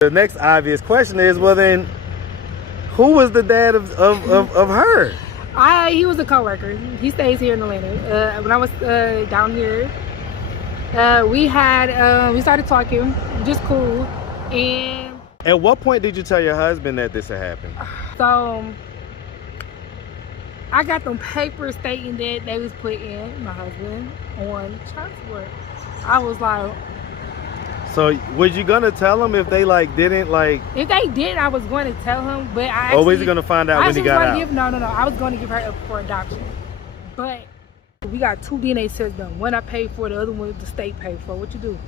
The next obvious question is, well then, who was the dad of her? He was a coworker. He stays here in Atlanta. When I was down here, we started talking, just cool. And at what point did you tell your husband that this had happened? So I got them papers stating that they was putting my husband on child support. I was like, so was you gonna tell him if they didn't? If they did, I was going to tell him, but or was he gonna find out when he got out? No. I was going to give her up for adoption, but we got 2 DNA tests done. One I paid for, the other one the state paid for. What you do?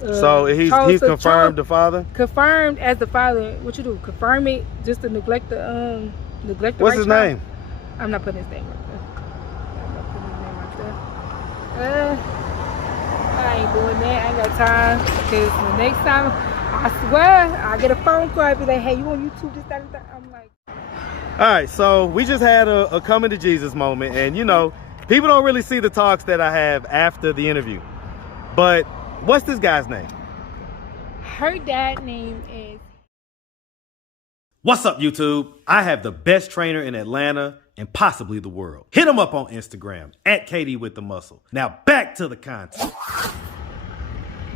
So he's confirmed the father? Confirmed as the father. What you do? Confirm it just to neglect the What's his name? I'm not putting his name right there. I ain't doing that. I ain't got time. Because the next time, I swear, I get a phone call and be like, hey, you on YouTube, this, that, and that. I'm like. All right, so we just had a coming to Jesus moment. And, you know, people don't really see the talks that I have after the interview. But what's this guy's name? Her dad's name is. What's up, YouTube? I have the best trainer in Atlanta and possibly the world. Hit him up on Instagram at Katie with the Muscle. Now back to the content.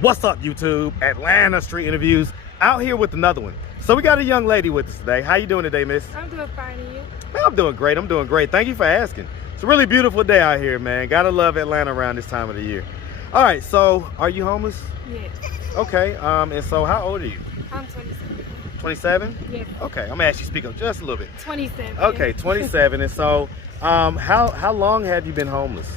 What's up, YouTube? Atlanta Street Interviews out here with another one. So we got a young lady with us today. How you doing today, miss? I'm doing fine, and you? Man, I'm doing great. I'm doing great. Thank you for asking. It's a really beautiful day out here, man. Gotta love Atlanta around this time of the year. All right, so are you homeless? Yes. Okay, and so how old are you? I'm 27. 27? Yes. Okay, I'm gonna ask you to speak up just a little bit. 27. Okay, 27. And so, how long have you been homeless?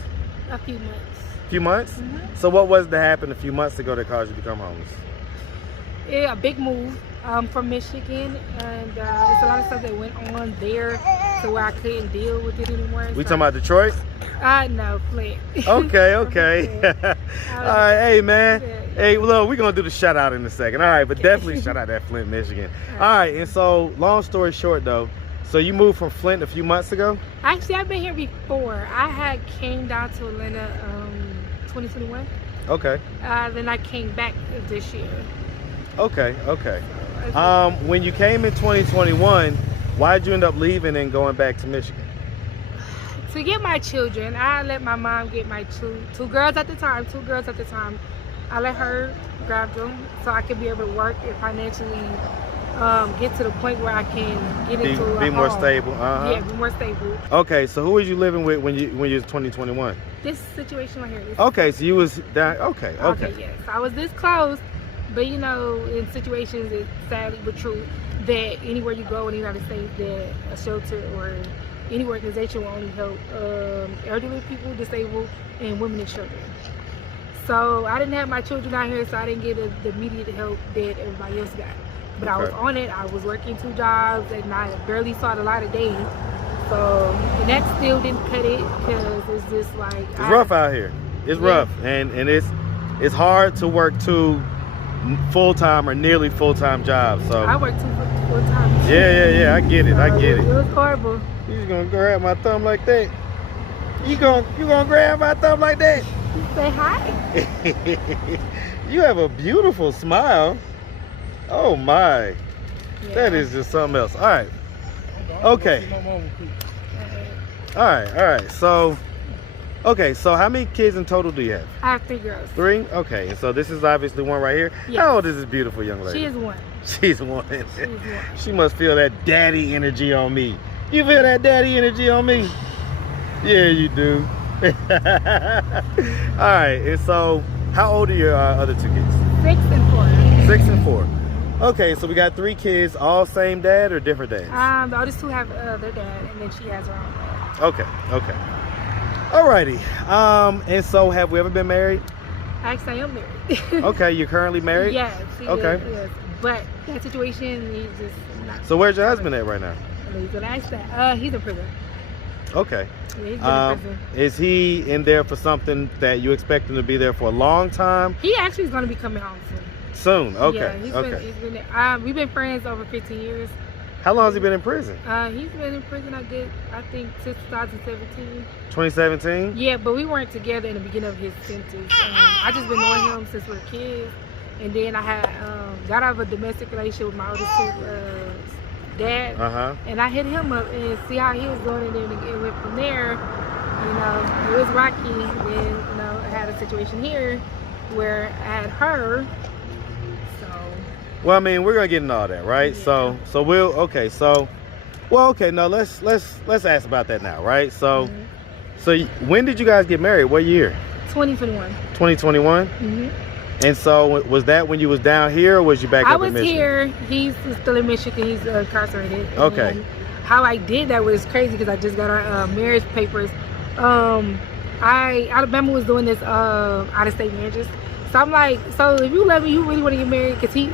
A few months. A few months? Mm-hmm. So what was to happen a few months ago that caused you to become homeless? Yeah, a big move from Michigan, and it's a lot of stuff that went on there to where I couldn't deal with it anymore. We talking about Detroit? No, Flint. Okay. All right, hey man. Yeah. Hey, look, we're gonna do the shout out in a second. All right, but definitely shout out that Flint, Michigan. All right, and so long story short though, so you moved from Flint a few months ago? Actually, I've been here before. I had came down to Atlanta 2021. Okay. Then I came back this year. Okay. When you came in 2021, why'd you end up leaving and going back to Michigan? To get my children, I let my mom get my two girls at the time. I let her grab them so I could be able to work and financially get to the point where I can get into a be more home. Stable. Yeah, be more stable. Okay, so who was you living with when you was 2021? This situation right here. Okay, so you was down. Okay. Yes, I was this close, but you know, in situations, it's sadly but true that anywhere you go in the United States, that a shelter or any organization will only help elderly people, disabled, and women and children. So I didn't have my children out here, so I didn't get the immediate help that everybody else got. But I was on it. I was working 2 jobs, and I barely saw the light of day. So, and that still didn't cut it because it's just like it's rough out here. It's rough, and it's hard to work 2 full-time or nearly full-time jobs. So I work 2 full-time. Yeah. I get it. It was horrible. You just gonna grab my thumb like that? You gonna grab my thumb like that? Say hi. You have a beautiful smile. Oh my. Yeah. That is just something else. All right. Okay. All right. So, how many kids in total do you have? I have 3 girls. 3? Okay. And so this is obviously one right here. Yes. How old is this beautiful young lady? She is 1. She's 1. She must feel that daddy energy on me. You feel that daddy energy on me? Yeah, you do. All right, and so how old are your other 2 kids? 6 and 4. 6 and 4. Okay, so we got 3 kids, all same dad or different dads? The oldest 2 have their dad, and then she has her own dad. Okay. Alrighty. And so have we ever been married? Actually, I am married. Okay, you're currently married? Yes. Okay. Yes. But that situation, he's just not. So where's your husband at right now? He's gonna ask that. He's in prison. Okay. Yeah, he's been in prison. Is he in there for something that you expect him to be there for a long time? He actually is going to be coming home soon. Okay. Yeah, he's been there. We've been friends over 15 years. How long has he been in prison? He's been in prison, I think, since 2017. 2017? Yeah, but we weren't together in the beginning of his sentence. I just been knowing him since we were kids. and then I had got out of a domestic relationship with my oldest dad, and I hit him up and see how he was doing, and then it went from there. You know, it was rocky. Then, you know, I had a situation here where I had her. So. Well, I mean, we're gonna get into all that, right? Yeah. So we'll no, let's ask about that now, right? So, so when did you guys get married? What year? 2021. 2021. And so was that when you was down here, or was you back up in Michigan? I was here. He's still in Michigan. He's incarcerated. Okay. And how I did that was crazy because I just got our marriage papers. Alabama was doing this out-of-state marriages. So I'm like, so if you love me, you really want to get married? Because he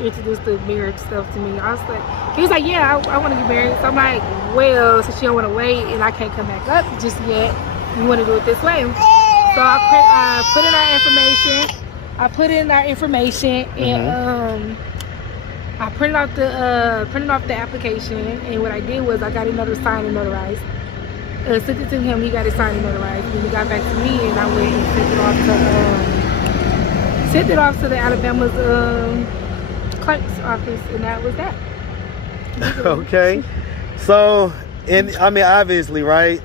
introduced the marriage stuff to me. I was like, he was like, yeah, I want to get married. So I'm like, well, since you don't want to wait and I can't come back up just yet, you want to do it this way. So I put in our information. And I printed off the application, and what I did was I got another signed and notarized. Sent it to him, he got it signed and notarized. Then he got back to me, and I went and sent it off to the Alabama's clerk's office, and that was that. Okay. So, and I mean, obviously, right?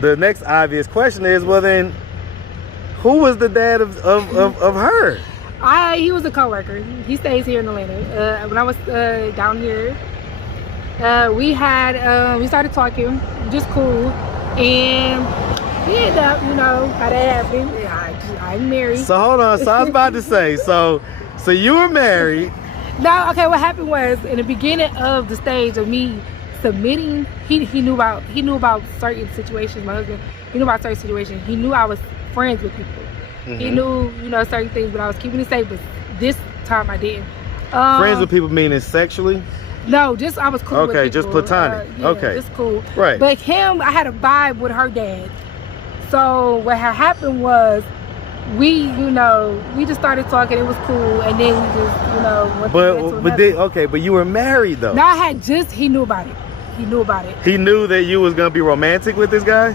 The next obvious question is, well, then, who was the dad of her? He was a coworker. He stays here in Atlanta. When I was down here, we started talking, just cool, and we ended up, you know, how that happened. I'm married. So hold on. So I was about to say, so you were married. No, okay. What happened was in the beginning of the stage of me submitting, he knew about certain situations. My husband, he knew about certain situations. He knew I was friends with people. He knew, you know, certain things, but I was keeping it safe. But this time I didn't. Friends with people meaning sexually? No, just I was cool with people. Okay, just platonic. Yeah, okay. Just cool. Right. But him, I had a vibe with her dad. So what had happened was we just started talking. It was cool, and then we just, you know, but you were married though. No, he knew about it. He knew about it. He knew that you was gonna be romantic with this guy?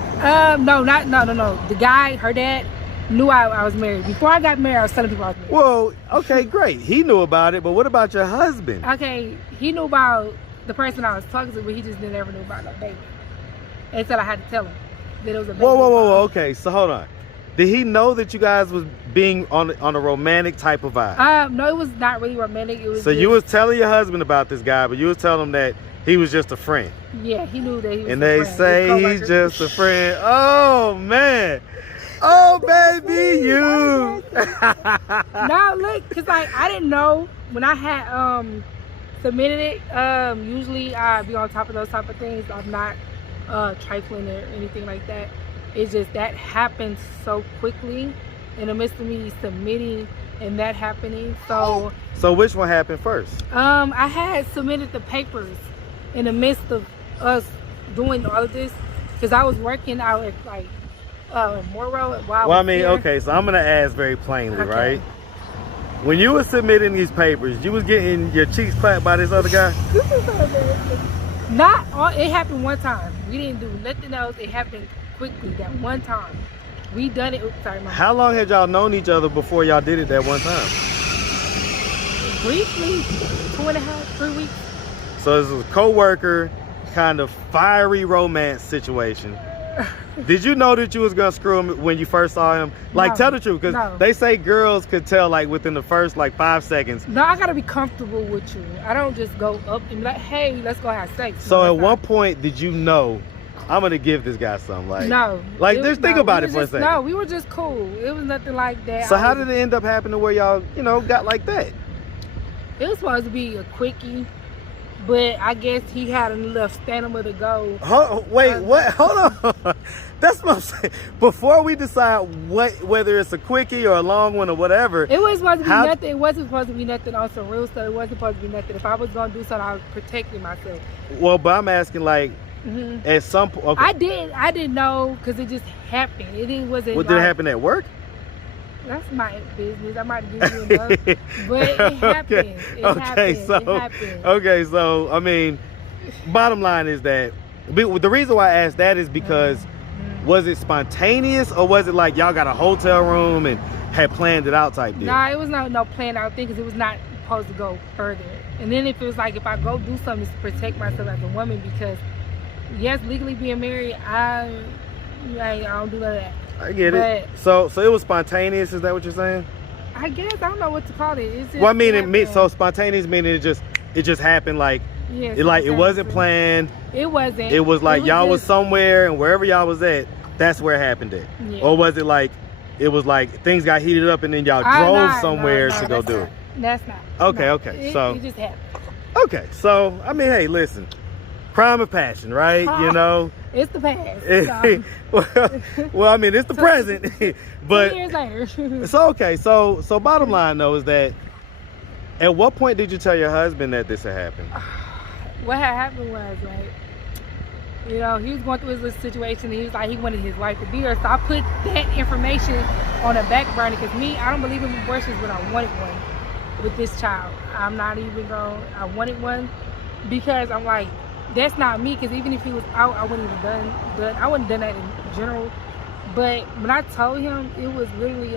No. The guy, her dad, knew I was married. Before I got married, I was telling people I was married. Well, okay, great. He knew about it, but what about your husband? Okay, he knew about the person I was talking to, but he just never knew about no baby. Until I had to tell him that it was a baby. Whoa. Okay, so hold on. Did he know that you guys was being on a romantic type of vibe? No, it was not really romantic. It was. So you was telling your husband about this guy, but you was telling him that he was just a friend. Yeah, he knew that he was. And they say he's just a friend. Oh man. Oh baby, you. No, look, cause I didn't know when I had submitted it. Usually I be on top of those type of things. I'm not trifling or anything like that. It's just that happened so quickly in the midst of me submitting and that happening. So which one happened first? I had submitted the papers in the midst of us doing all of this because I was working out at like Morrow. Well, I mean, okay, so I'm gonna ask very plainly, right? When you were submitting these papers, you was getting your cheeks clapped by this other guy? This is so embarrassing. It happened one time. We didn't do nothing else. It happened quickly that one time. We done it. Oops, sorry, Mom. How long had y'all known each other before y'all did it that one time? Briefly, 2.5, 3 weeks. So this was a co-worker, kind of fiery romance situation. Did you know that you was gonna screw him when you first saw him? Like, No, tell the truth, because no. they say girls could tell like within the first like 5 seconds. No, I gotta be comfortable with you. I don't just go up and be like, hey, let's go have sex. So No, at one point, did you know, I'm gonna give this guy something? Like, no. Like, just think about it for a second. No, we were just cool. It was nothing like that. So how did it end up happening where y'all, got like that? It was supposed to be a quickie, but I guess he had enough stamina to go. Wait, what? Hold on. That's what I'm saying. Before we decide whether it's a quickie or a long one or whatever. It was supposed to be nothing. It wasn't supposed to be nothing on some real stuff. It wasn't supposed to be nothing. If I was gonna do something, I was protecting myself. Well, but I'm asking like, at some point. Okay. I didn't know because it just happened. Wasn't. What, did it happen at work? That's my business. I might give you enough, but it happened. Okay, so I mean, bottom line is that the reason why I asked that is because was it spontaneous, or was it like y'all got a hotel room and had planned it out type deal? Nah, it was no planned out thing because it was not supposed to go further. And then if it was like, if I go do something to protect myself as a woman, because yes, legally being married, I don't do none of that. I get it. So it was spontaneous. Is that what you're saying? I guess I don't know what to call it. It's just well, I mean, so spontaneous meaning it just happened. Like, yeah, it wasn't planned. It wasn't. It was like y'all was somewhere, and wherever y'all was at, that's where it happened at. Yeah. Or was it like things got heated up and then y'all drove somewhere to go do it? That's not. Okay, no. okay. It just happened. Okay, so I mean, hey, listen, crime of passion, right? You know, it's the past. well, I mean, it's the present, but 2 years later. so okay, so bottom line though is that at what point did you tell your husband that this had happened? What had happened was, like, you know, he was going through his little situation, and he was like, he wanted his wife to be here. So I put that information on a back burner, because I don't believe in abortions, but I wanted one with this child. I'm not even I wanted one, because I'm like, that's not me, because even if he was out, I wouldn't even I wouldn't have done that in general. But when I told him, it was literally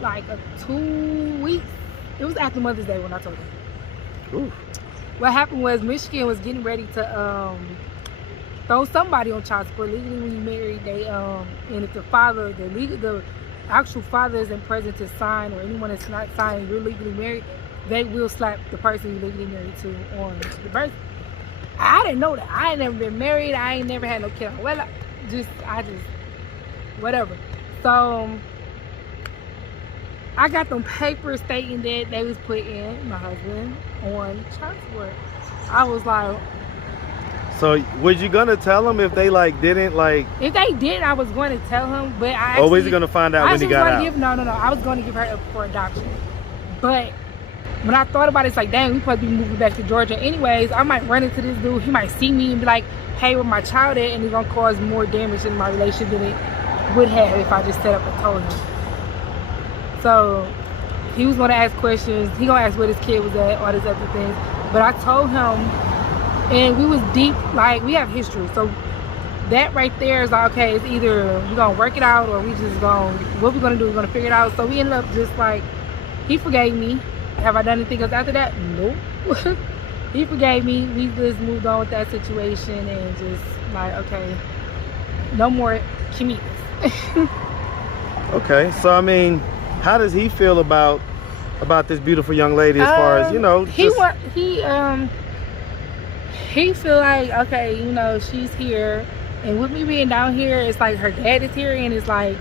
like a 2 weeks. It was after Mother's Day when I told him. Ooh. What happened was Michigan was getting ready to throw somebody on child support. Legally, when you married, they and if the father, the actual father isn't present to sign, or anyone that's not signing, you're legally married, they will slap the person you're legally married to on the birth. I didn't know that. I ain't never been married. I ain't never had no kid. Well, I just whatever. So I got them papers stating that they was putting my husband on child support. I was like, so was you gonna tell him if they didn't if they did, I was going to tell him, but or was he gonna find out when he got out? No, I was going to give her up for adoption. But when I thought about it, it's like, dang, we supposed to be moving back to Georgia anyways. I might run into this dude. He might see me and be like, hey, where my child at? And it's gonna cause more damage in my relationship than it would have if I just set up and told him. So he was gonna ask questions. He gonna ask where his kid was at, all these other things. But I told him, and we was deep, like, we have history. So that right there is like, okay, it's either we're gonna work it out, or we just what we're gonna do, we're gonna figure it out. So we ended up just like, he forgave me. Have I done anything else after that? Nope. He forgave me. We just moved on with that situation, and just like, okay, no more Kimis. Okay, so I mean, how does he feel about this beautiful young lady, as far as, you know? He feel like, okay, you know, she's here, and with me being down here, it's like her dad is here, and it's like,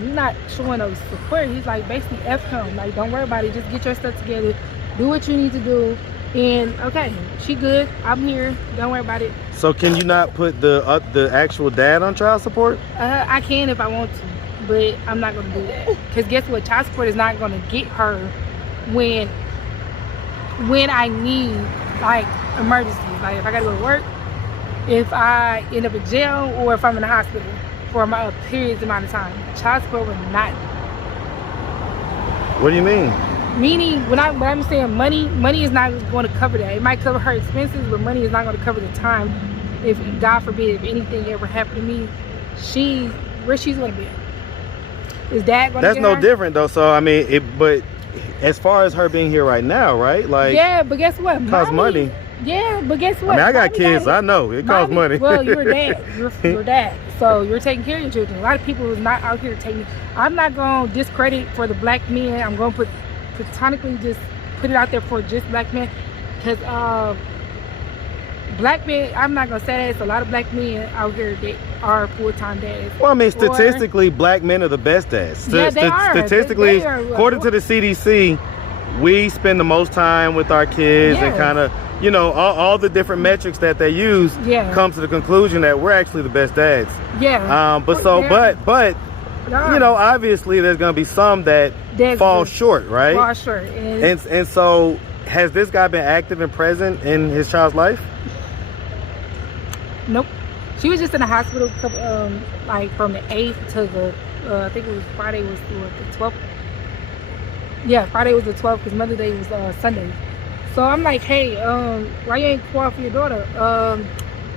you're not showing no support. He's like, basically, F him. Like, don't worry about it. Just get your stuff together. Do what you need to do. And okay, she good. I'm here. Don't worry about it. So can you not put the actual dad on child support? I can if I want to, but I'm not gonna do that. Cause guess what? Child support is not gonna get her when I need, like, emergencies. Like, if I gotta go to work, if I end up in jail, or if I'm in the hospital for a period amount of time. Child support will not. What do you mean? Meaning, when I'm saying money is not going to cover that. It might cover her expenses, but money is not going to cover the time. If, God forbid, if anything ever happened to me, where she's going to be at? Is that going to That's no different, though. So, I mean, but as far as her being here right now, right? Like, yeah, but guess what? It costs money. Yeah, but guess what? I mean, I got kids. I know. It costs money. Well, you're a dad. You're a dad. So you're taking care of your children. A lot of people who's not out here taking. I'm not going to discredit for the black men. I'm going to platonically just put it out there for just black men. Because black men, I'm not going to say that. It's a lot of black men out here that are full-time dads. Well, I mean, statistically, black men are the best dads. Yeah, they are. Statistically, they are. According to the CDC, we spend the most time with our kids, and kind of, you know, all the different metrics that they use come to the conclusion that we're actually the best dads. Yeah. But you know, obviously there's going to be some that fall short, right? Fall short. And so, has this guy been active and present in his child's life? Nope. She was just in the hospital, like from the 8th to the, I think it was Friday was the 12th. Yeah, Friday was the 12th because Mother's Day was Sunday. So I'm like, hey, why you ain't call for your daughter?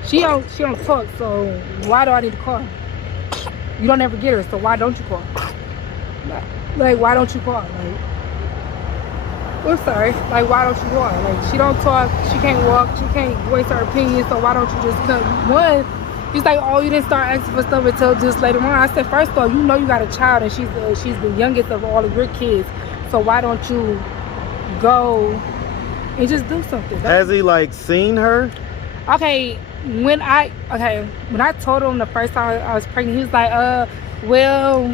She don't talk, so why do I need to call her? You don't ever get her, so why don't you call? Like, why don't you call? Like, I'm sorry. Like, why don't you call? Like, she don't talk, she can't walk, she can't voice her opinion, so why don't you just come? One, he's like, oh, you didn't start asking for stuff until just later on. I said, first of all, you know you got a child, and she's the youngest of all of your kids, so why don't you go and just do something? Has he, like, seen her? Okay, when I told him the first time I was pregnant, he was like, well,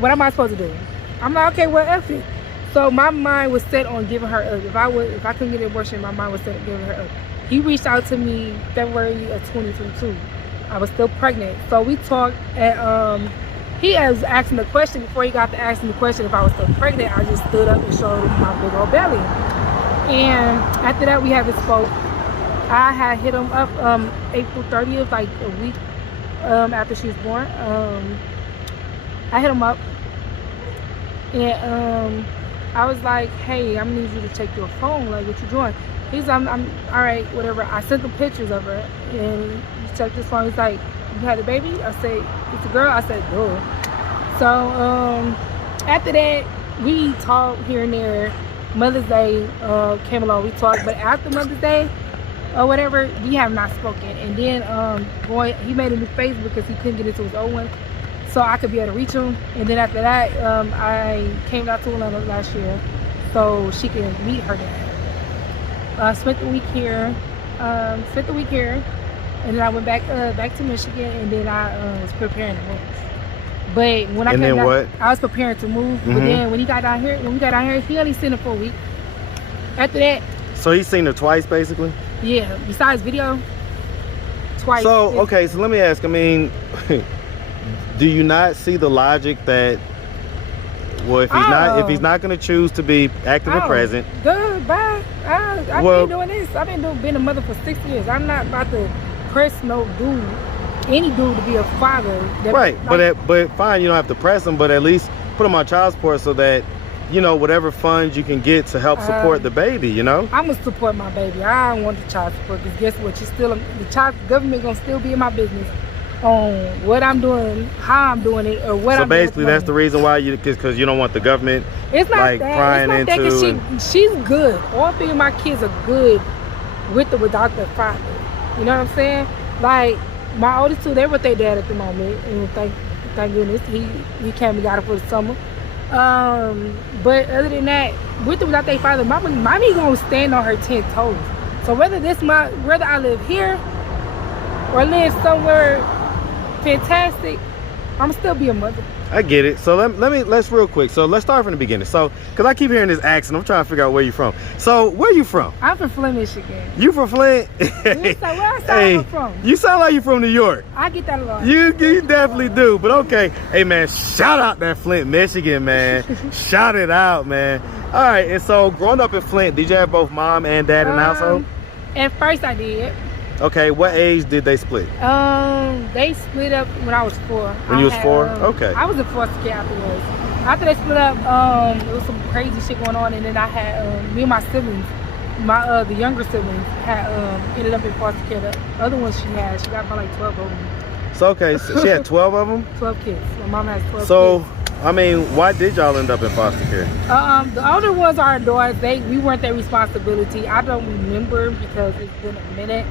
what am I supposed to do? I'm like, okay, well, F it. So my mind was set on giving her up. If I couldn't get an abortion, my mind was set on giving her up. He reached out to me February of 2022. I was still pregnant. So we talked, and he was asking the question. Before he got to asking the question if I was still pregnant, I just stood up and showed him my big old belly. And after that, we haven't spoke. I had hit him up April 30th, like a week after she was born. I hit him up, and I was like, hey, I'm gonna need you to check your phone, like, what you doing? He's I'm all right, whatever. I sent him pictures of her, and he checked his phone. He's like, you had a baby? I said, it's a girl. I said, duh. So after that, we talked here and there. Mother's Day came along, we talked, but after Mother's Day or whatever, we have not spoken. And then he made a new Facebook because he couldn't get into his old one, so I could be able to reach him. And then after that, I came out to Atlanta last year so she can meet her dad. Spent the week here, and then I went back to Michigan, and then I was preparing to move. But when I came down, I was preparing to move. Mm-hmm. But then when we got down here, he only seen her for a week. After that, so he's seen her twice, basically. Yeah, besides video, twice. So okay, so let me ask. I mean, do you not see the logic that, well, if he's not going to choose to be active and present, good, bye. I've been doing this. I've been a mother for 6 years. I'm not about to press no dude, any dude, to be a father. Right, but fine, you don't have to press him, but at least put him on child support so that, you know, whatever funds you can get to help support the baby, you know? I'm gonna support my baby. I don't want the child support, because guess what? The government gonna still be in my business on what I'm doing, how I'm doing it, or what I'm doing. So basically, that's the reason why because you don't want the government, it's not like, that. prying it's not into. That, she's good. All three of my kids are good with or without their father. You know what I'm saying? Like, my oldest two, they're with their dad at the moment, and thank goodness he came and got her for the summer. But other than that, with or without their father, mommy gonna stand on her 10 toes. So whether I live here or live somewhere fantastic, I'm still be a mother. I get it. So let's real quick. So let's start from the beginning. So, because I keep hearing this accent, I'm trying to figure out where you're from. So, where you from? I'm from Flint, Michigan. You from Flint? Where I sound from? You sound like you're from New York. I get that a lot. You definitely do. But okay. Hey, man, shout out that Flint, Michigan, man. Shout it out, man. All right. And so, growing up in Flint, did you have both mom and dad in the household? At first, I did. Okay, what age did they split? They split up when I was 4. When you was 4? Okay. I was in foster care afterwards. After they split up, there was some crazy shit going on, and then I had me and my siblings, the younger siblings, had ended up in foster care. The other ones she got about like 12 of them. So okay, so she had 12 of them? 12 kids. My mom has 12 kids. So, I mean, why did y'all end up in foster care? The older ones are adults. We weren't their responsibility. I don't remember because it's been a minute.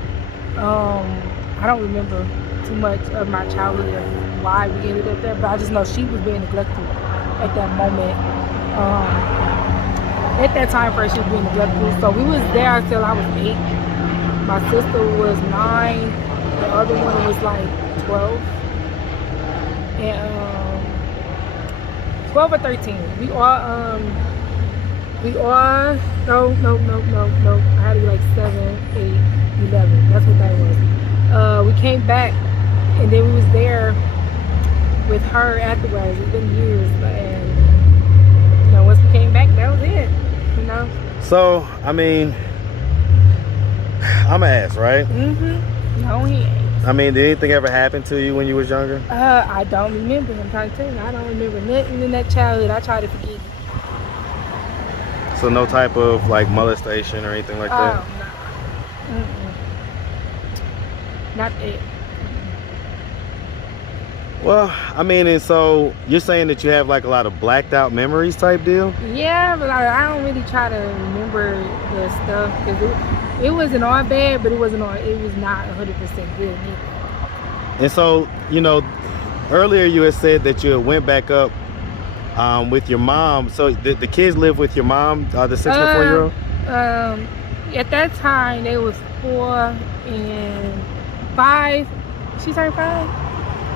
I don't remember too much of my childhood and why we ended up there, but I just know she was being neglected at that moment. At that time first, she was being neglected. So we was there until I was 8. My sister was 9. The other one was like 12. And 12 or 13. We all no. I had to be like 7, 8, 11. That's what that was. We came back, and then we was there with her afterwards. It's been years, and you know, once we came back, that was it. You know. So I mean, I'm an ass, right? Mm-hmm. No, he ain't. I mean, did anything ever happen to you when you was younger? I don't remember. I'm trying to tell you, I don't remember nothing in that childhood. I try to forget. So no type of like molestation or anything like that? No. Not that. Well, I mean, and so you're saying that you have like a lot of blacked out memories type deal? Yeah, but like, I don't really try to remember the stuff because it wasn't all bad, but it was not 100% good either. And so, you know, earlier you had said that you had went back up with your mom. So the kids live with your mom, the 6 and 4-year-old? At that time, they was 4 and 5. She turned 5?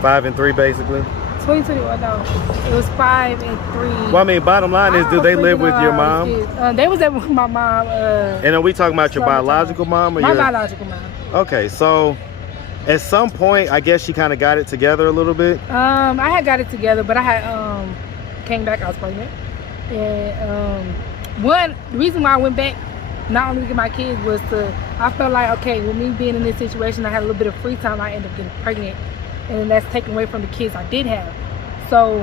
5 and 3, basically. 2021, no. It was 5 and 3. Well, I mean, bottom line is, do they live with your mom? They was there with my mom. And are we talking about your biological mom? Or my biological mom. Okay, so at some point, I guess she kind of got it together a little bit? I had got it together, but I had came back, I was pregnant. And the reason why I went back, not only to get my kids, was I felt like, okay, with me being in this situation, I had a little bit of free time, I ended up getting pregnant. And that's taken away from the kids I did have. So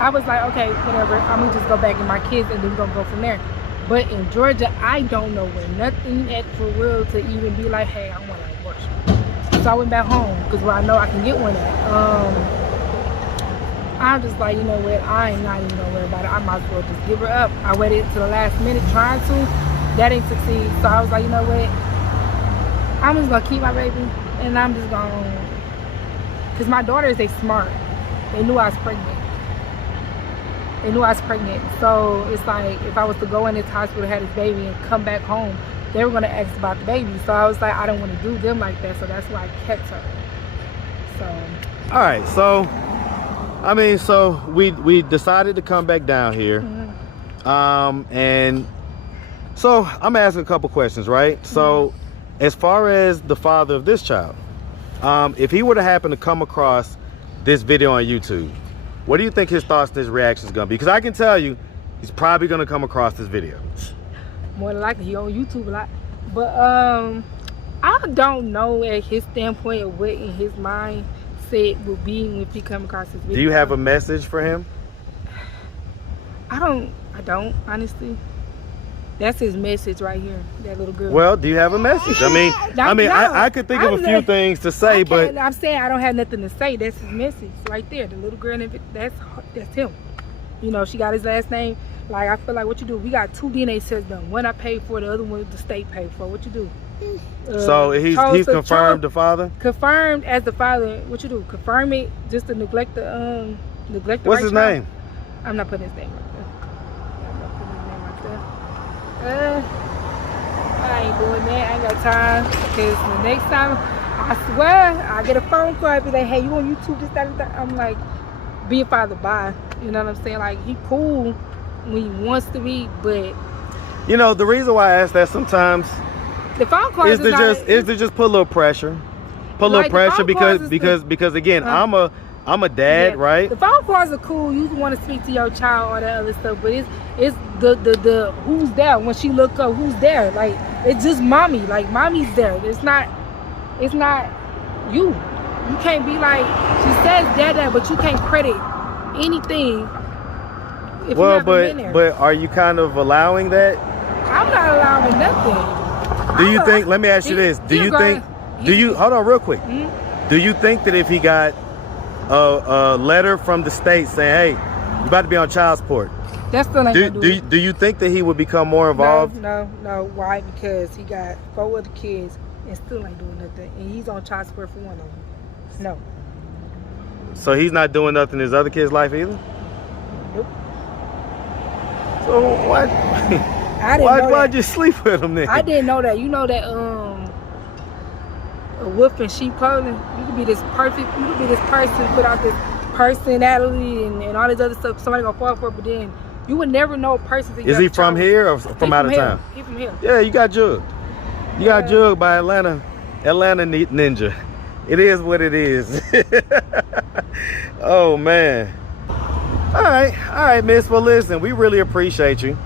I was like, okay, whatever, I'm gonna just go back and my kids, and then we're gonna go from there. But in Georgia, I don't know where nothing at for real to even be like, hey, I want an abortion. So I went back home because I know I can get one at. I'm just like, you know what, I ain't not even gonna worry about it. I might as well just give her up. I waited to the last minute trying to. That didn't succeed. So I was like, you know what, I'm just gonna keep my baby, and I'm just gonna, because my daughters, they smart. They knew I was pregnant. So it's like, if I was to go in this hospital, have this baby, and come back home, they were gonna ask about the baby. So I was like, I don't want to do them like that. So that's why I kept her. So. All right. So, I mean, so we decided to come back down here. And so I'm gonna ask a couple questions, right? So as far as the father of this child, if he were to happen to come across this video on YouTube, what do you think his thoughts, his reaction is gonna be? Because I can tell you, he's probably gonna come across this video. More than likely, he on YouTube a lot. But I don't know at his standpoint of what in his mind said would be if he come across this video. Do you have a message for him? I don't honestly. That's his message right here, that little girl. Well, do you have a message? I mean, I could think of a few things to say, but I'm saying I don't have nothing to say. That's his message right there. The little girl, that's him. You know, she got his last name. Like, I feel like, what you do? We got 2 DNA tests done. One I paid for, the other one the state paid for. What you do? So he's confirmed the father? Confirmed as the father. What you do? Confirm it just to neglect the What's his name? I'm not putting his name right there. I ain't doing that. I ain't got time. Because the next time, I swear, I get a phone call and be like, hey, you on YouTube, this, that. I'm like, be a father, bye. You know what I'm saying? Like, he cool when he wants to be, but... You know, the reason why I ask that sometimes the phone call is to just put a little pressure. Put a little pressure because again, I'm a dad, right? The phone calls are cool. You want to speak to your child or that other stuff, but it's the who's there when she look up, who's there? Like, it's just mommy. Like, mommy's there. It's not you. You can't be like, she says dad, but you can't credit anything if you haven't been there. But are you kind of allowing that? I'm not allowing nothing. Do you think, let me ask you this, hold on real quick. Do you think that if he got a letter from the state saying, hey, you're about to be on child support, that's still ain't gonna do it. Do you think that he would become more involved? No. Why? Because he got 4 other kids and still ain't doing nothing, and he's on child support for one of them. No. So he's not doing nothing in his other kid's life either? Nope. So why'd you sleep with him then? I didn't know that. You know that a wolf in sheep clothing. You could be this person, put out this personality and all this other stuff. Somebody gonna fall for it, but then you would never know a person. Is he from here or from out of town? He's from here. Yeah, you got jugged. You got jugged by Atlanta Ninja. It is what it is. Oh man. All right, miss. Well, listen, we really appreciate you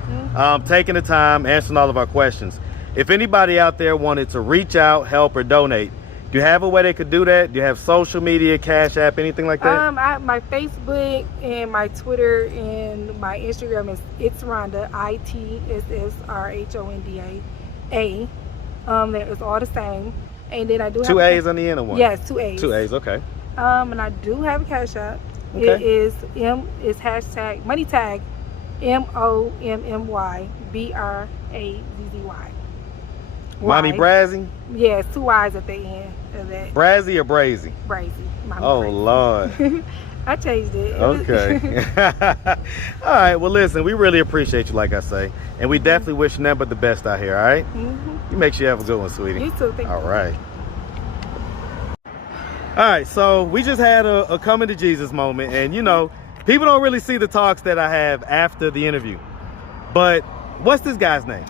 taking the time, answering all of our questions. If anybody out there wanted to reach out, help, or donate, do you have a way they could do that? Do you have social media, Cash App, anything like that? My Facebook and my Twitter and my Instagram is It's Rhonda, ITSSRHONDA. That is all the same. And then I do have Two A's on the end or one? Yes, 2 A's. 2 A's, okay. And I do have a Cash App. Okay. It is hashtag money tag mommybrazyy. Mommybrazyy? Yes, 2 Y's at the end of that. Brazyy or Brazy? Brazy. Oh, Lord. I changed it. Okay. All right. Well, listen, we really appreciate you, like I say. And we definitely wish you nothing but the best out here, all right? You make sure you have a good one, sweetie. You too. Thank you. All right. All right. So we just had a coming to Jesus moment. And, you know, people don't really see the talks that I have after the interview. But what's this guy's name?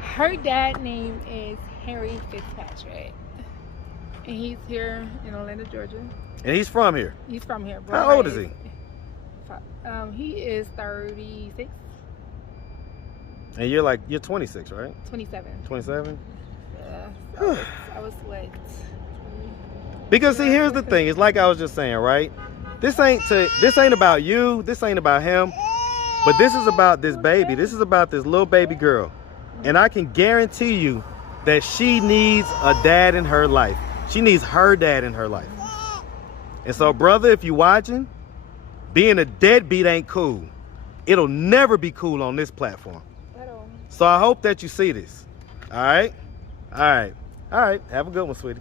Her dad's name is Harry Fitzpatrick. And he's here in Atlanta, Georgia. And he's from here? He's from here. How old is he? He is 36. And you're 26, right? 27. 27? Yeah. I was what? Because see, here's the thing. It's like I was just saying, right? This ain't about you. This ain't about him. But this is about this baby. This is about this little baby girl. And I can guarantee you that she needs a dad in her life. She needs her dad in her life. And so, brother, if you watching, being a deadbeat ain't cool. It'll never be cool on this platform. So I hope that you see this. All right? All right. All right. Have a good one, sweetie.